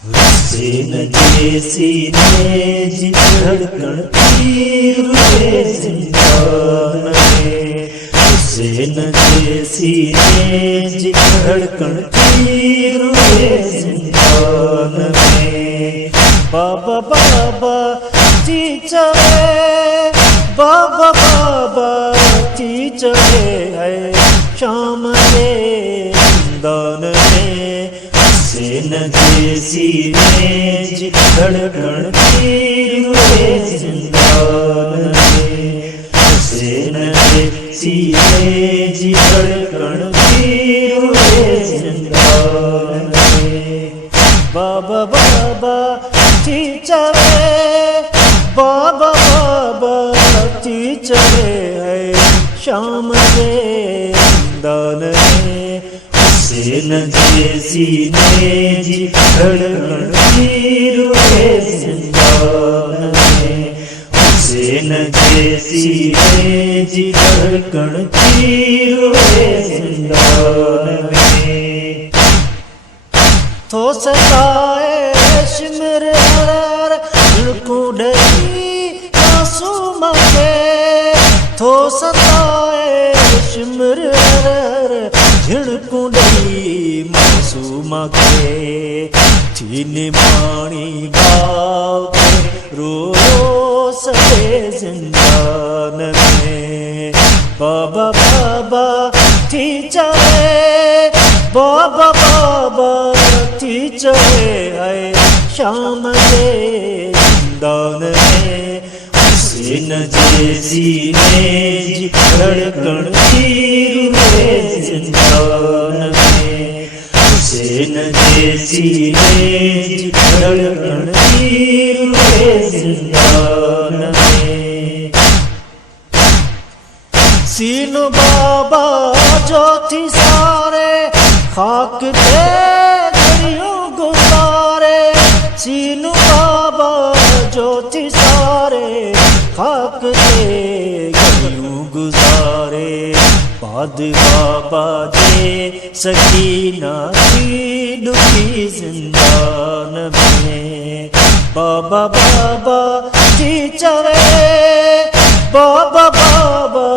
हुसैन जैसी नेज धड़कन की रुए जिंदान में, हुसैन जैसी नेज धड़कन की रुए जिंदान में। बाबा बाबा जी चले, बाबा बाबा जी चले है शाम के जिंदान में। हुसैन जैसी नेज धड़कन की रुए जिंदान में, हुसैन जैसी नेज धड़कन की रुए जिंदान में। बाबा बाबा जी चले, बाबा बाबा जी चले है शाम के जिंदान में। हुसैन जैसी नेज धड़कन की रुए जिंदान में, हुसैन जैसी नेज धड़कन की रुए जिंदान में। तो सताए शिमर कुड़ई मासूम के, तो सताए शिमर झिड़कुंडई मासूम के। थीन माणी बाप रो सके जिंदान में। बाबा बाबा थी चले, बाबा बाबा थी चले है शाम के जिंदान में। हुसैन जैसी नेज धड़कन की रुए जिंदान में, हुसैन जैसी नेज धड़कन की रुए जिंदान में। सीन बाबा जो थी सारे खाक पे दरियों गुजारे, सीन बाबा जो थी सारे खाक पे गलियों गुजारे। बाद बाबा दे सकीना की दुखी जिंदान में। बाबा बाबा जी चले, बाबा बाबा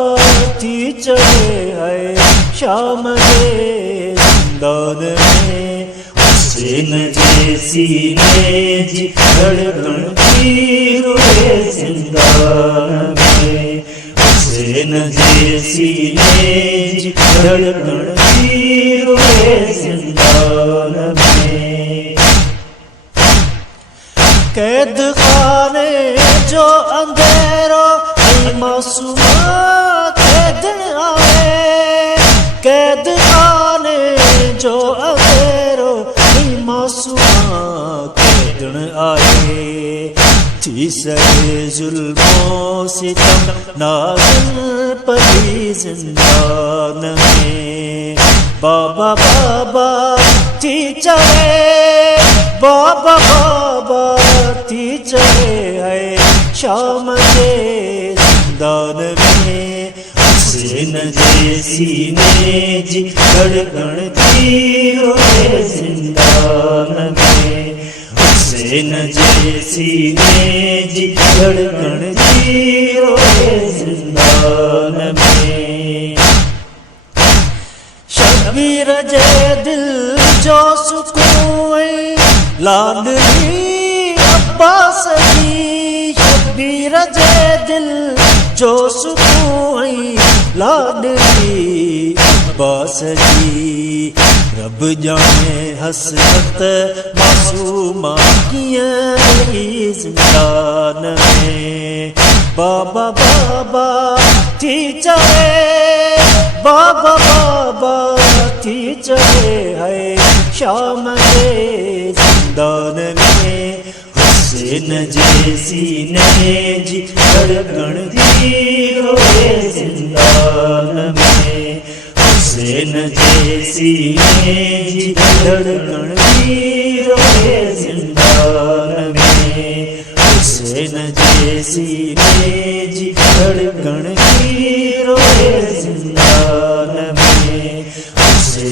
जी चले है शाम के जिंदान में। हुसैन जैसी नेज धड़कन की रुए जिंदान में, हुसैन जैसी नेज धड़कन की रुए जिंदान में। कैद खाने जो अंधेरो मासूमा कैद आए, कैद खाने जो अंधेरो मासूमा कैद आए। थी सरे जुल्मों से तम नाज़िल पड़ी जिंदान में। बाबा बाबा थी चले, बाबा बाबा थी चले है शाम के जिंदान में। हुसैन जैसी नेज धड़कन की रुए जिंदान में, हुसैन जैसी नेज धड़कन की रुए जिंदान में। शबीर जे दिल जो सुकून लाडली अब्बास जी, शबीर जे दिल जो सुकून लाडली अब्बास जी। रब जाने हसरत मासूमा कियां जिंदान में। बाबा बाबा थी चले, बाबा बाबा थी चले है शाम के जिंदान में। हुसैन जैसी नेज धड़कन की रुए जिंदान में, हुसैन जैसी नेज धड़कन की रुए जिंदान में, हुसैन जैसी नेज धड़कन की रोए जिंदान में।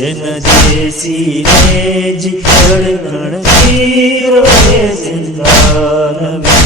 જેન જેસી ને જી ધડકણ જી રોએ જિંદા નવી